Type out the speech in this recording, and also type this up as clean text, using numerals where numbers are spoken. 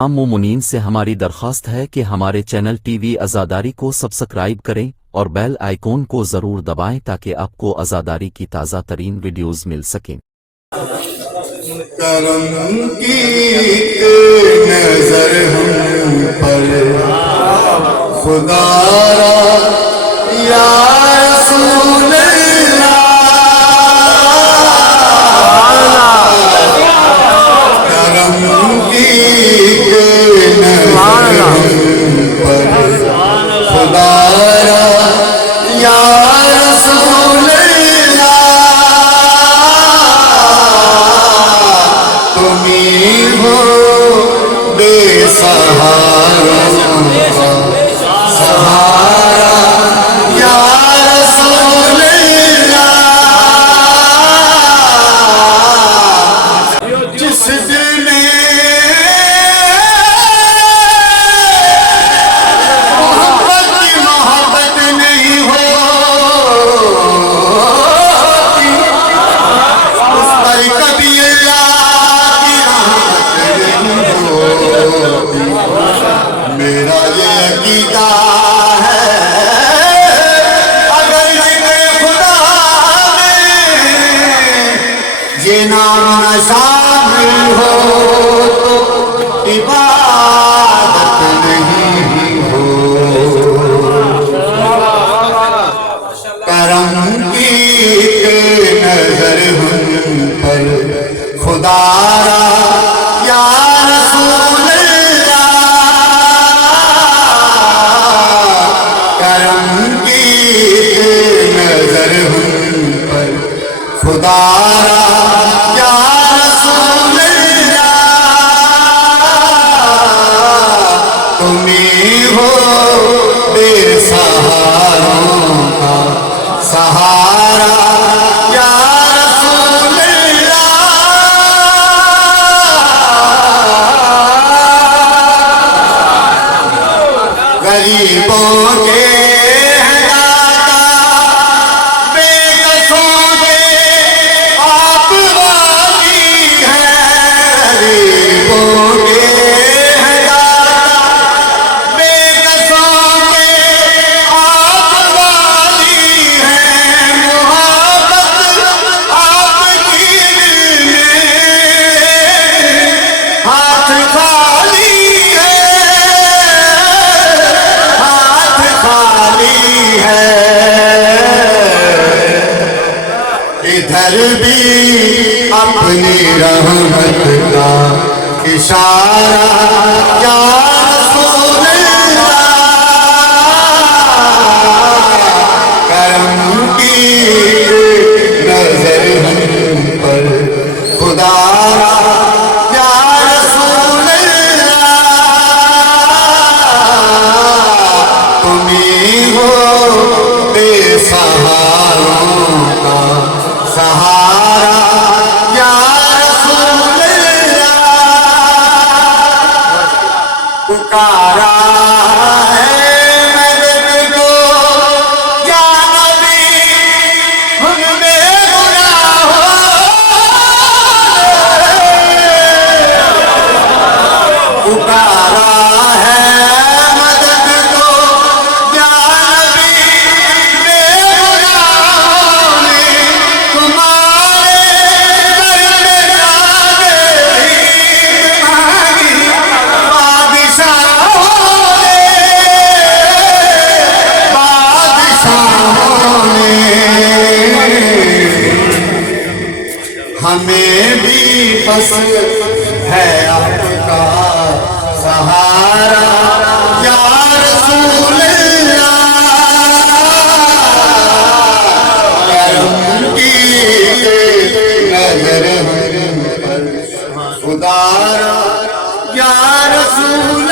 تمام مومنین سے ہماری درخواست ہے کہ ہمارے چینل ٹی وی عزاداری کو سبسکرائب کریں اور بیل آئیکن کو ضرور دبائیں تاکہ آپ کو عزاداری کی تازہ ترین ویڈیوز مل سکیں۔ کرم کی نظر ہم پر خدا را یا رسول اللہ، کرم کی نظر ہم پر خدا را یا رسول اللہ، تمہیں ہو بے سہارا سہارا یا رسول اللہ، جس دل میں محبت کی محبت نہیں ہوتی، اس پر کبھی اللہ کی رحمت نہیں ہوتی۔ میرا یہ عقیدہ ہے، اگر ذکر خدا میں یہ نام نہ شامل ہو تو عبادت نہیں ہو۔ کرم کی نظر ہم پر خدا را یا رسول اللہ، کرم کی نظر ہم پر خدا را یا رسول اللہ، تمہیں ہو بے سہاروں کا سہارا یا رسول اللہ، غریبوں کے ہیں داتا، بے کسوں کے آپ والی ہیں، غریبوں کے ہیں داتا، بے کسوں کے آپ والی ہیں، محبت آپ کی دل میں ہاتھ خالی ہے، ہاتھ خالی ہے، ادھر بھی اپنی رحمت کا اشارہ یا رسول اللہ، کرم کی نظر ہم پر خدا را یا رسول اللہ، تمہیں ہو بے سہاروں کا سہارا یا رسول اللہ، پکارا ہے مدد کو یا نبی ہم بے گناہوں، پکارا ہے مدد کو یا نبی بے گناہوں نے، تمہارے در میں جاگے بھیک مانگی بادشاہوں نے، بادشاہوں نے، ہمیں بھی بس ہے آپ کا سہارا یا رسول اللہ، کرم کی نظر ہم پر خدا را یا رسول